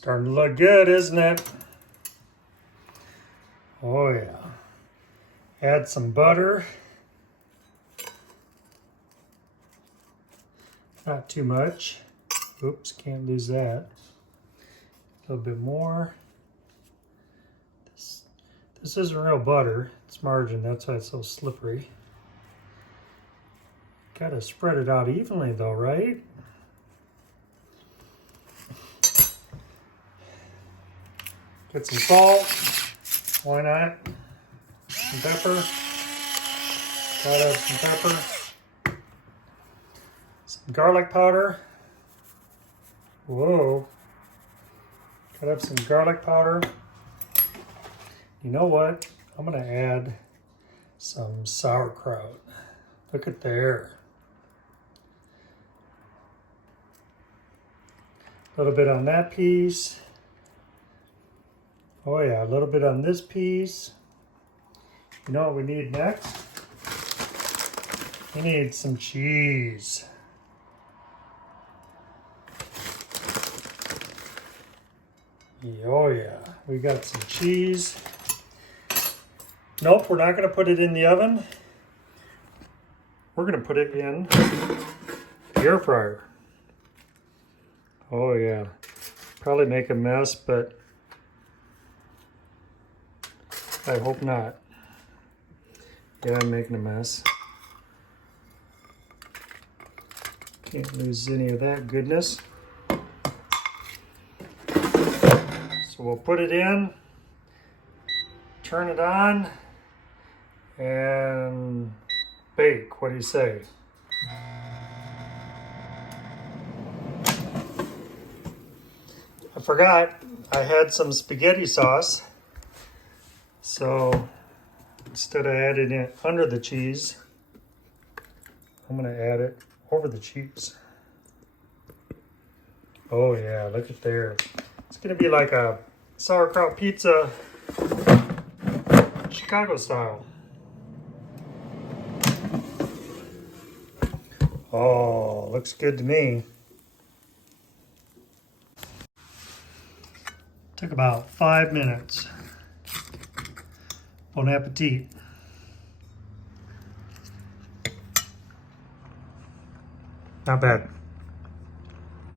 Starting to look good, isn't it? Oh yeah. Add some butter. Not too much. Oops, can't lose that. A little bit more. This isn't real butter. It's margarine, that's why it's so slippery. Gotta spread it out evenly though, right? Get some salt. Why not? Some pepper. Gotta have some pepper. Some garlic powder. Whoa. Gotta have some garlic powder. You know what? I'm gonna add some sauerkraut. Look at there. A little bit on that piece. Oh yeah, a little bit on this piece. You know what we need next? We need some cheese. Oh yeah, we got some cheese. Nope, we're not gonna put it in the oven. We're gonna put it in the air fryer. Oh yeah, probably make a mess, but I hope not. Yeah, I'm making a mess. Can't lose any of that goodness. So we'll put it in, turn it on, and bake. What do you say? I forgot I had some spaghetti sauce. So instead of adding it under the cheese, I'm gonna add it over the cheese. Oh yeah, look at there. It's gonna be like a sauerkraut pizza, Chicago style. Oh, looks good to me. Took about 5 minutes. Bon appetit. Not bad.